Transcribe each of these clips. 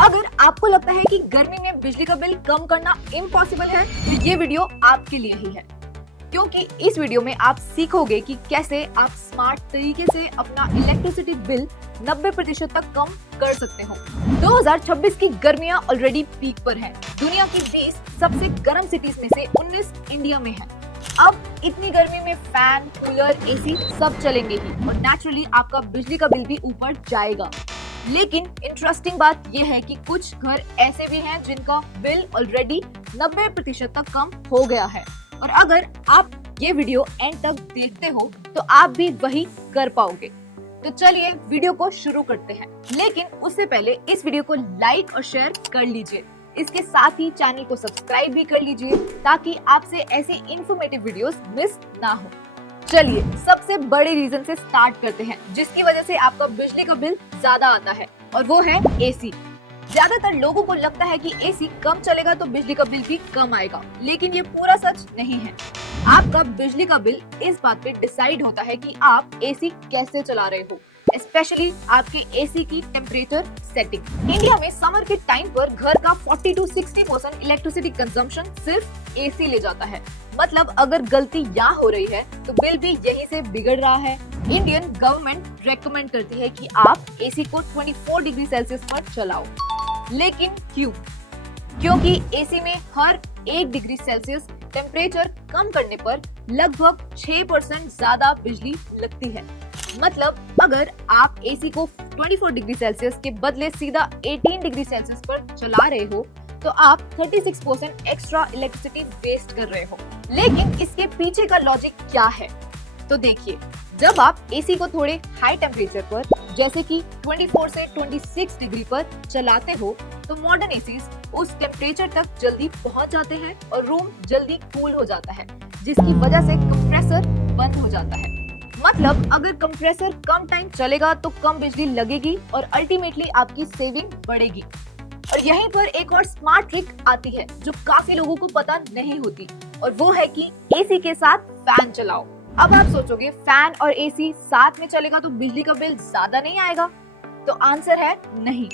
अगर आपको लगता है कि गर्मी में बिजली का बिल कम करना इम्पॉसिबल है, तो ये वीडियो आपके लिए ही है, क्योंकि इस वीडियो में आप सीखोगे कि कैसे आप स्मार्ट तरीके से अपना इलेक्ट्रिसिटी बिल 90% तक कम कर सकते हो। 2026 की गर्मियां ऑलरेडी पीक पर हैं। दुनिया की 20 सबसे गर्म सिटीज में से 19 इंडिया में हैं। अब इतनी गर्मी में फैन, कूलर, एसी सब चलेंगे ही और नेचुरली आपका बिजली का बिल भी ऊपर जाएगा। लेकिन इंटरेस्टिंग बात यह है कि कुछ घर ऐसे भी हैं जिनका बिल ऑलरेडी 90% तक कम हो गया है, और अगर आप ये वीडियो एंड तक देखते हो तो आप भी वही कर पाओगे। तो चलिए वीडियो को शुरू करते हैं, लेकिन उससे पहले इस वीडियो को लाइक और शेयर कर लीजिए। इसके साथ ही चैनल को सब्सक्राइब भी कर लीजिए ताकि आपसे ऐसे इंफॉर्मेटिव वीडियोस मिस ना हो। चलिए सबसे बड़े रीजन से स्टार्ट करते हैं जिसकी वजह से आपका बिजली का बिल ज्यादा आता है, और वो है एसी। ज्यादातर लोगों को लगता है कि एसी कम चलेगा तो बिजली का बिल भी कम आएगा, लेकिन ये पूरा सच नहीं है। आपका बिजली का बिल इस बात पे डिसाइड होता है कि आप एसी कैसे चला रहे हो, स्पेशली आपके एसी की टेम्परेचर सेटिंग। इंडिया में समर के टाइम पर घर का 40 to 60% इलेक्ट्रिसिटी कंजम्पशन सिर्फ एसी ले जाता है। मतलब अगर गलती यहाँ हो रही है तो बिल भी यहीं से बिगड़ रहा है। इंडियन गवर्नमेंट रेकमेंड करती है कि आप एसी को 24 डिग्री सेल्सियस पर चलाओ, लेकिन क्यों? क्योंकि एसी में हर 1 डिग्री सेल्सियस टेम्परेचर कम करने पर लगभग 6% ज्यादा बिजली लगती है। मतलब अगर आप एसी को 24 डिग्री सेल्सियस के बदले सीधा 18 डिग्री सेल्सियस पर चला रहे हो तो आप 36% एक्स्ट्रा इलेक्ट्रिसिटी वेस्ट कर रहे हो। लेकिन इसके पीछे का लॉजिक क्या है? तो देखिए, जब आप एसी को थोड़े हाई टेम्परेचर पर जैसे कि 24 से 26 डिग्री पर चलाते हो तो मॉडर्न एसीज उस टेम्परेचर तक जल्दी पहुंच जाते हैं और रूम जल्दी कूल हो जाता है, जिसकी वजह से कंप्रेसर बंद हो जाता है। मतलब अगर कंप्रेसर कम टाइम चलेगा तो कम बिजली लगेगी और अल्टीमेटली आपकी सेविंग बढ़ेगी। और यहीं पर एक और स्मार्ट ट्रिक आती है जो काफी लोगों को पता नहीं होती, और वो है कि एसी के साथ फैन चलाओ। अब आप सोचोगे फैन और एसी साथ में चलेगा तो बिजली का बिल ज्यादा नहीं आएगा? तो आंसर है नहीं।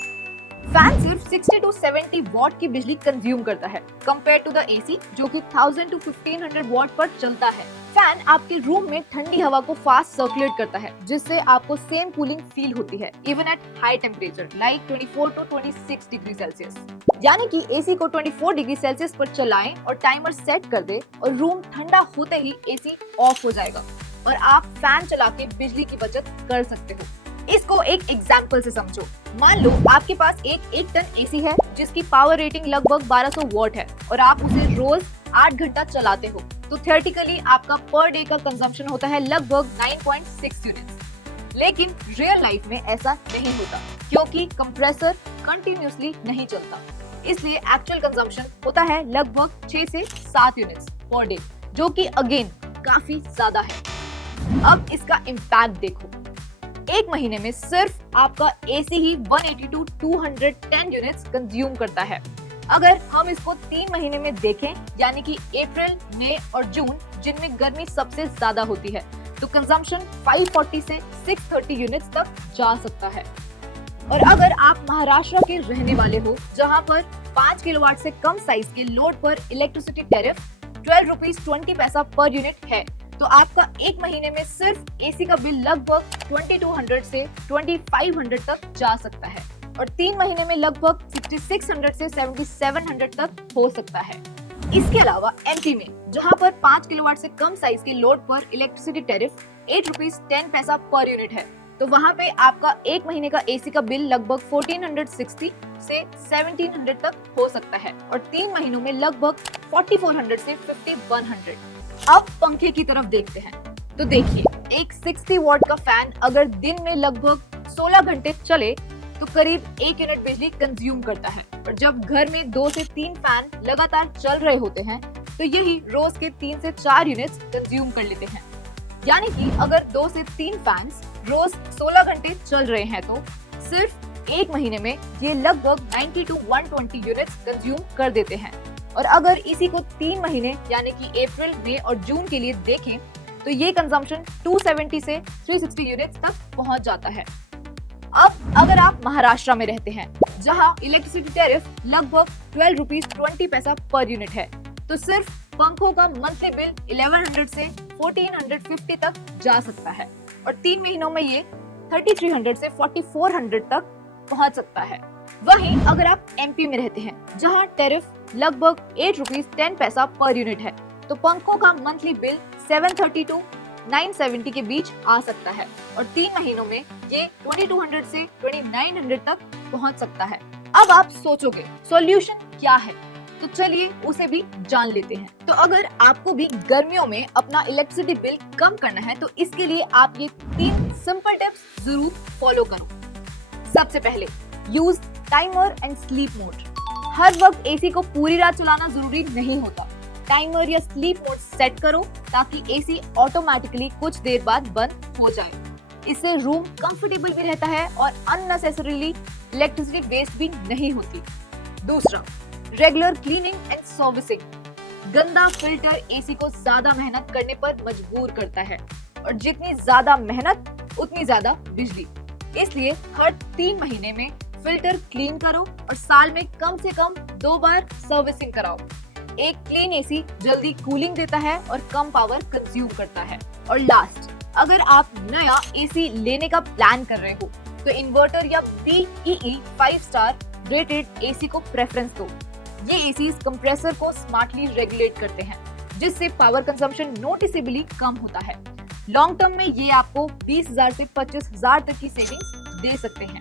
फैन सिर्फ 60 to 70 वॉट की बिजली कंज्यूम करता है कंपेयर टू द एसी जो कि 1000 to 1500 वॉट पर चलता है। फैन आपके रूम में ठंडी हवा को फास्ट सर्कुलेट करता है, जिससे आपको सेम कूलिंग फील होती है even at high temperature like 24 to 26 degree Celsius. यानी कि एसी को 24 डिग्री सेल्सियस पर चलाएं और टाइमर सेट कर दे और रूम ठंडा होते ही एसी ऑफ हो जाएगा और आप फैन चला के बिजली की बचत कर सकते हो। इसको एक एग्जाम्पल से समझो। मान लो आपके पास एक 1 टन एसी है जिसकी पावर रेटिंग लगभग 1200 वॉट है और आप उसे रोज 8 घंटा चलाते हो, तो थियोरेटिकली आपका पर डे का कंजम्पशन होता है लगभग 9.6 यूनिट्स। लेकिन रियल लाइफ में ऐसा नहीं होता, क्योंकि कंप्रेसर कंटिन्यूअसली नहीं चलता, इसलिए एक्चुअल कंजम्पशन होता है लगभग 6 से 7 यूनिट्स पर डे, जो कि अगेन काफी ज्यादा है। अब इसका इम्पैक्ट देखो, एक महीने में सिर्फ आपका AC he 180 to 210 units consume करता है। अगर हम इसको 3 महीने में देखें, यानी कि अप्रैल, मई और जून, जिनमें गर्मी सबसे ज्यादा होती है, तो कंजम्पशन 540 से 630 यूनिट्स तक जा सकता है। और अगर आप महाराष्ट्र के रहने वाले हो, जहां पर 5 किलोवाट से कम साइज के लोड पर इलेक्ट्रिसिटी टैरिफ 12 रुपीज 20 पैसा पर यूनिट है, तो आपका एक महीने में सिर्फ एसी का बिल लगभग 2200 से 2500 तक जा सकता है, और 3 महीने में लगभग 6600 से 7700 तक हो सकता है। इसके अलावा एमपी में, जहां पर 5 किलोवाट से कम साइज के लोड पर इलेक्ट्रिसिटी टैरिफ 8 रुपीज 10 पैसा पर यूनिट है, तो वहां पे आपका एक महीने का एसी का बिल लगभग 1460 से 1700 तक हो सकता है, और 3 महीनों में लगभग 4400 से 5100। अब पंखे की तरफ देखते हैं, तो देखिए, एक 60 वॉट का फैन अगर दिन में लगभग 16 घंटे चले तो करीब 1 यूनिट बिजली कंज्यूम करता है, और जब घर में 2 से 3 फैन लगातार चल रहे होते हैं तो यही रोज के 3 से 4 यूनिट्स कंज्यूम कर लेते हैं। यानी कि अगर 2 से 3 फैंस रोज 16 घंटे चल रहे हैं तो सिर्फ एक महीने में ये लगभग 90 to 120 यूनिट्स कंज्यूम कर देते हैं। और अगर इसी को 3 महीने यानी कि अप्रैल, मई और जून के लिए देखें तो ये कंजम्पशन 270 से 360 यूनिट्स तक पहुंच जाता है। अब अगर आप महाराष्ट्र में रहते हैं, जहां इलेक्ट्रिसिटी टैरिफ लगभग 12 रुपीज 20 पैसा पर यूनिट है। तो सिर्फ पंखों का मंथली बिल 1100 से 1450 तक जा सकता है और 3 महीनों में ये 3300 से 4400 तक पहुंच सकता है। वहीं अगर आप एमपी में रहते हैं जहां टैरिफ लगभग 8 रुपीज 10 पैसा पर यूनिट है, तो पंखों का मंथली बिल 730 टू 970 के बीच आ सकता है और 3 महीनों में ये 2200 से 2900 तक पहुंच सकता है। अब आप सोचोगे सॉल्यूशन क्या है, तो चलिए उसे भी जान लेते हैं। तो अगर आपको भी गर्मियों में अपना इलेक्ट्रिसिटी बिल कम करना है तो इसके लिए आप ये 3 सिंपल टिप्स जरूर फॉलो करो। सबसे पहले, use timer and sleep mode. हर वक्त एसी को पूरी रात चलाना जरूरी नहीं होता। टाइमर या स्लीप मोड सेट करो ताकि एसी ऑटोमेटिकली कुछ देर बाद बंद हो जाए। इससे रूम कंफर्टेबल भी रहता है और अननेसेसरीली इलेक्ट्रिसिटी वेस्ट भी नहीं होती। दूसरा, रेगुलर क्लीनिंग एंड सर्विसिंग। गंदा फिल्टर एसी को ज्यादा मेहनत करने पर मजबूर करता है और जितनी ज्यादा मेहनत उतनी ज्यादा बिजली। इसलिए हर 3 महीने में फिल्टर क्लीन करो और साल में कम से कम 2 बार सर्विसिंग कराओ। एक क्लीन एसी जल्दी कूलिंग देता है और कम पावर कंज्यूम करता है। और लास्ट, अगर आप नया एसी लेने का प्लान कर रहे हो तो इन्वर्टर या BEE 5 स्टार रेटेड एसी को प्रेफरेंस दो। ये एसीज कंप्रेसर को स्मार्टली रेगुलेट करते हैं जिससे पावर कंजम्पशन नोटिसेबली कम होता है। लॉन्ग टर्म में ये आपको 20,000 से 25,000 तक की सेविंग्स दे सकते हैं।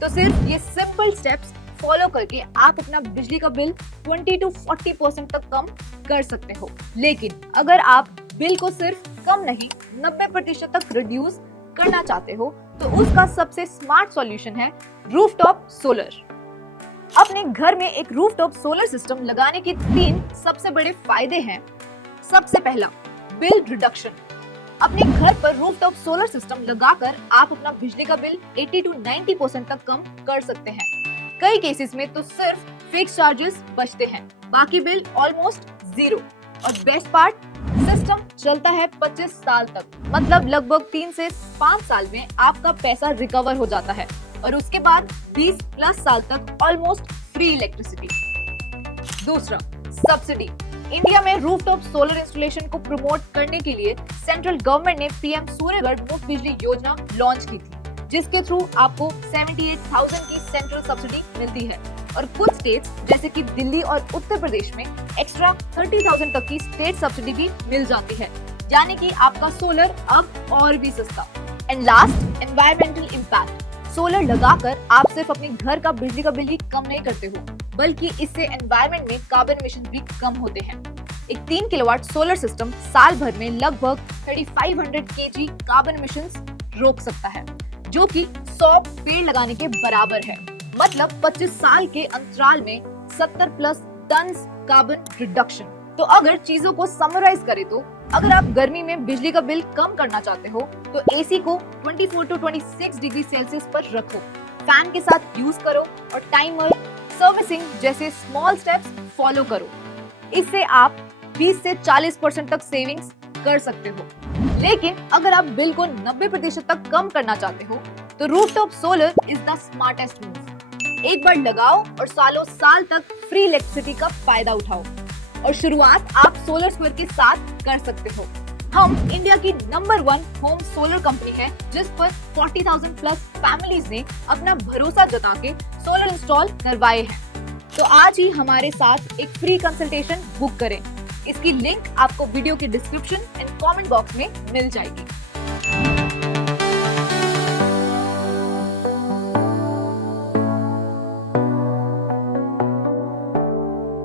तो सिर्फ ये सिंपल स्टेप्स फॉलो करके आप अपना बिजली का बिल 20 to 40% तक कम कर सकते हो। लेकिन अगर आप बिल को सिर्फ कम नहीं 90% तक रिड्यूस करना चाहते हो तो उसका सबसे स्मार्ट सॉल्यूशन है रूफटॉप सोलर। अपने घर में एक रूफटॉप सोलर सिस्टम लगाने के 3 सबसे बड़े फायदे हैं। सबसे पहला, बिल रिडक्शन। अपने घर पर रूफटॉप सोलर सिस्टम लगाकर आप अपना बिजली का बिल 80 to 90% तक कम कर सकते हैं। कई केसेस में तो सिर्फ फिक्स चार्जेस बचते हैं, बाकी बिल ऑलमोस्ट जीरो। और बेस्ट पार्ट, सिस्टम चलता है 25 साल तक, मतलब लगभग 3 से 5 साल में आपका पैसा रिकवर हो जाता है और उसके बाद 20+ साल तक ऑलमोस्ट फ्री इलेक्ट्रिसिटी। दूसरा, सब्सिडी। इंडिया में रूफटॉप सोलर इंस्टॉलेशन को प्रमोट करने के लिए सेंट्रल गवर्नमेंट ने पीएम सूर्यघर मुफ्त बिजली योजना लॉन्च की थी, जिसके थ्रू आपको 78,000 की सेंट्रल सब्सिडी मिलती है और कुछ स्टेट्स जैसे कि दिल्ली और उत्तर प्रदेश में एक्स्ट्रा 30,000 तक की स्टेट सब्सिडी भी मिल जाती है, यानी कि आपका सोलर अब और भी सस्ता। And last, environmental impact. Solar लगाकर आप सिर्फ अपने घर का बिजली का बिल ही कम नहीं करते हो, बल्कि इससे एनवायरनमेंट में कार्बन एमिशन भी कम होते हैं। एक 3 किलोवाट सोलर सिस्टम साल भर में लगभग 3500 kg कार्बन एमिशंस रोक सकता है, जो कि 100 पेड़ लगाने के बराबर है। मतलब 25 साल के अंतराल में 70+ टन कार्बन रिडक्शन। तो अगर चीजों को समराइज करें तो अगर आप गर्मी में बिजली का बिल कम करना चाहते हो तो एसी को 24 to 26 डिग्री सेल्सियस पर रखो, फैन के साथ यूज करो और टाइमर, सर्विसिंग जैसे स्मॉल स्टेप्स फॉलो करो। इससे आप 20 से 40% तक सेविंग्स कर सकते हो। लेकिन अगर आप बिल को 90% तक कम करना चाहते हो तो rooftop solar is the smartest move. एक बार लगाओ और सालों साल तक फ्री इलेक्ट्रिसिटी का फायदा उठाओ और शुरुआत आप सोलर स्क्वायर के साथ कर सकते हो। हम इंडिया की नंबर 1 होम सोलर कंपनी है जिस पर 40,000+ फैमिलीज ने अपना भरोसा जता के सोलर इंस्टॉल करवाए हैं। तो आज ही हमारे साथ एक फ्री कंसल्टेशन बुक करें। इसकी लिंक आपको वीडियो के डिस्क्रिप्शन एंड कमेंट बॉक्स में मिल जाएगी।